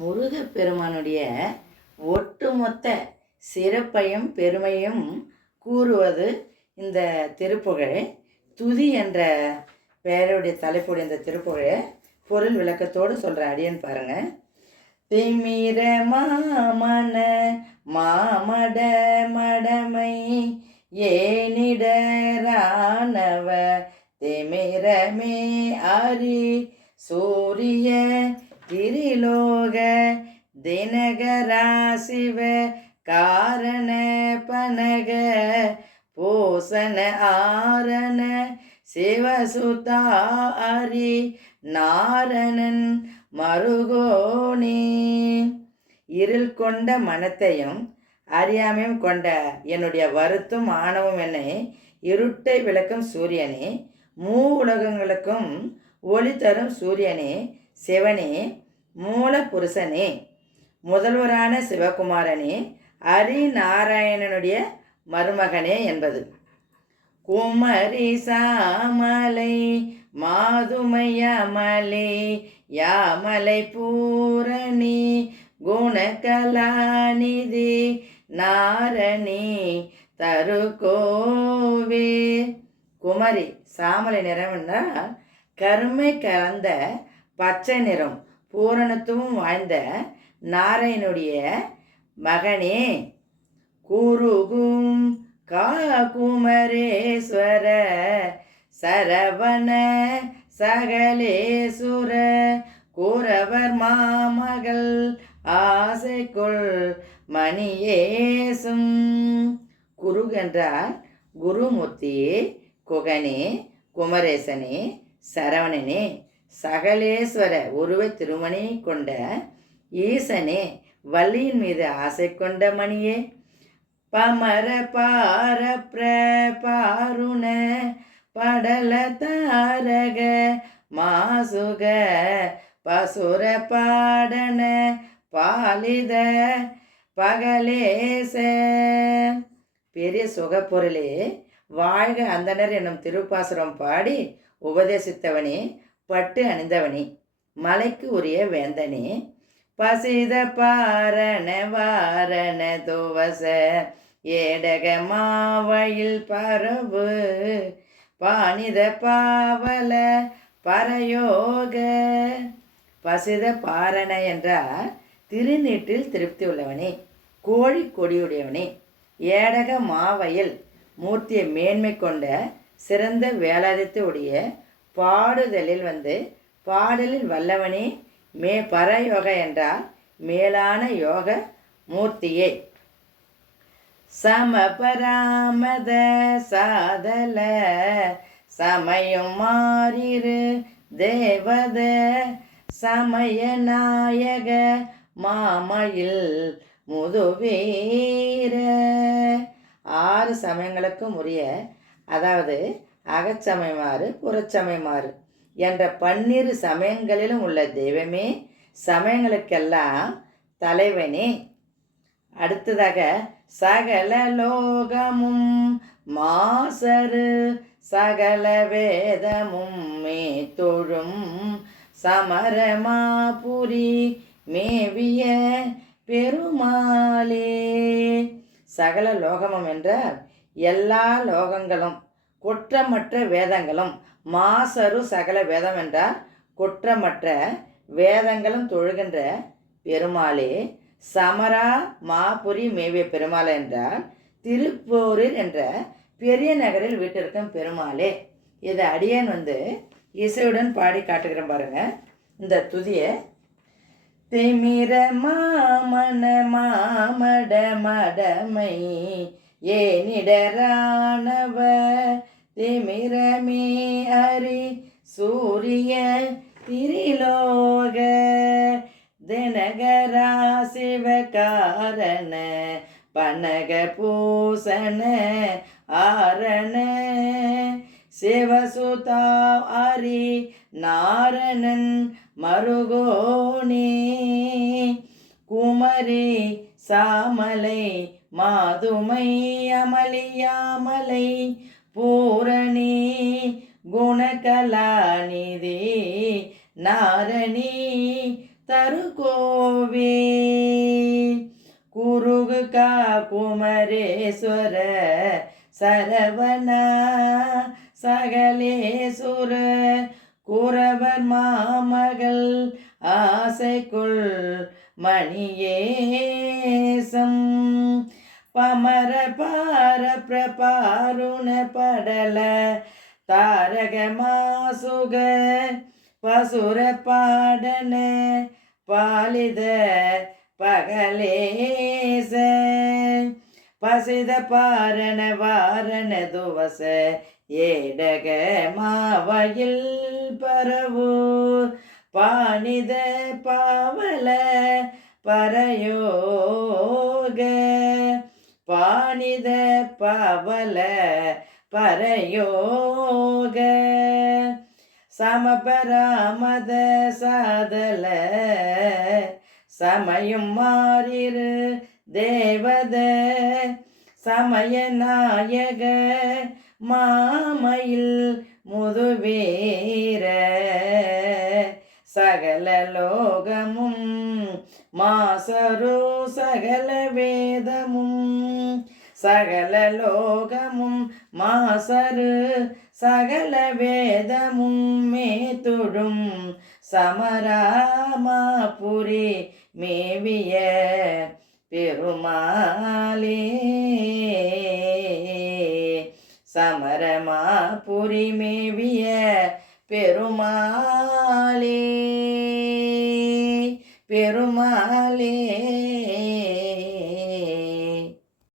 முருகப்பெருமானுடைய ஒட்டுமொத்த சிறப்பையும் பெருமையும் கூறுவது இந்த திருப்புகழ். துதி என்ற பெயருடைய தலைப்புடைய இந்த திருப்புகழை பொருள் விளக்கத்தோடு சொல்கிறேன், அடியன் பாருங்க. திமிர மாமன மாமட மடமை ஏனிடரானவ திமிரமே அரி சூரிய திரிலோக தினகரா சிவ காரண பனக போசன ஆரண சிவசுதா அரி நாரணன் மருகோனே. இருள் கொண்ட மனத்தையும் அறியாமையும் கொண்ட என்னுடைய வருத்தும் ஆணவம் என்னை இருட்டை விளக்கும் சூரியனே, மூ உலகங்களுக்கும் ஒளி தரும் சூரியனே, சிவனே, மூல புருஷனே, முதல்வரான சிவகுமாரனே, ஹரி நாராயணனுடைய மருமகனே என்பது. குமரி சாமலை மாதுமை யாமலை யாமலை பூரணி குணகலாநிதி நாரணி தருகோவே. குமரி சாமலை நிறம் என்றால் கருமை கலந்த பச்சை நிறம், பூரணத்துவம் வாய்ந்த நாராயணுடைய மகனே. குருகும் குமரேஸ்வர சரவண சகலேசுர கூறவர் மாமகள் ஆசைக்குள் மணியேசும். குரு என்றால் குருமூர்த்தியே, குகனே, குமரேசனே, சரவணனே, சகலேஸ்வர உருவ திருமணி கொண்ட ஈசனே, வள்ளியின் மீது ஆசை கொண்ட மணியே. பமர பார பாருண படல தாரக மாசுக பசுர பாடன பாலித பகலேச. பெரிய சுகப்பொருளே, வாழ்க அந்தனர் என்னும் திருப்பாசுரம் பாடி உபதேசித்தவனே, பட்டு அணிந்தவனே, மலைக்கு உரிய வேந்தனே, பசித பாரண வாரண துவச ஏடக மாவயில் பரவு பாணித பாவல பரயோக. பசித பாரண என்றால் திருநீட்டில் திருப்தி உள்ளவனே, கோழி கொடியுடையவனே, ஏடக மாவயல் மூர்த்தியை மேன்மை கொண்ட சிறந்த வேலாதித்து உடைய பாடுதலில் பாடலில் வல்லவனே, பரயோக என்றால் மேலான யோக மூர்த்தியே. சமபராமத சாதல சமயம் மாறிரு தேவத சமயநாயக மாமயில் முதுவீர. 6 சமயங்களுக்கும் உரிய, அதாவது அகச்சமயமாறு புறச்சமயமாறு என்ற 12 சமயங்களிலும் உள்ள தெய்வமே, சமயங்களுக்கெல்லாம் தலைவனே. அடுத்ததாக சகல லோகமும் மாசரு சகல வேதமும் மே தொழும் சமரமாபுரி மேவிய பெருமாளே. சகல லோகமும் என்றால் எல்லா லோகங்களும், குற்றமற்ற வேதங்களும். மாசரு சகல வேதம் என்றால் குற்றமற்ற வேதங்களும் தொழுகின்ற பெருமாளே. சமரா மாபுரி மேவிய பெருமாள் என்றால் திருப்பூரில் என்ற பெரிய நகரில் வீட்டிற்கும் பெருமாளே. இதை அடியேன் இசையுடன் பாடி காட்டுகிறேன் பாருங்க இந்த துதியை. திமிர மாமன மாமட மடமை ஏனிடரானவ திமிரமே அரி சூரிய திரிலோக தினகரா சிவ காரண பனக பூசன ஆரண சிவசுதா அரி நாரணன் மருகோனே. குமரி சாமலை மாதுமை அமளியாமலை பூரணி குணகலாநிதி நாரணி தருகோவே குருகுகா குமரேஸ்வர சரவணா சகலேசுர குரவர் மாமகள் ஆசைக்குள் மணியேசம் பமர பார பிரபாருண படல தாரக மாசுக பசுர பாடன பாலித பகலேச பசித பாரண வாரண துவச ஏடக மாவயில் பரவூர் பாணித பாவல பரயோக பாணித பவல பரயோக சமபராமத சாதல சமயம் மாறிரு தேவத சமயநாயக மாமயில் முதுவீர சகல லோகமும் மாசரு சகல வேதமும் சகல லோகமும் மாசரு சகல வேதமும் மேத்துடும் சமராமாபுரி மேவிய பெருமாளே சமரமாபுரி மேவிய பெருமாளே பெருமாளே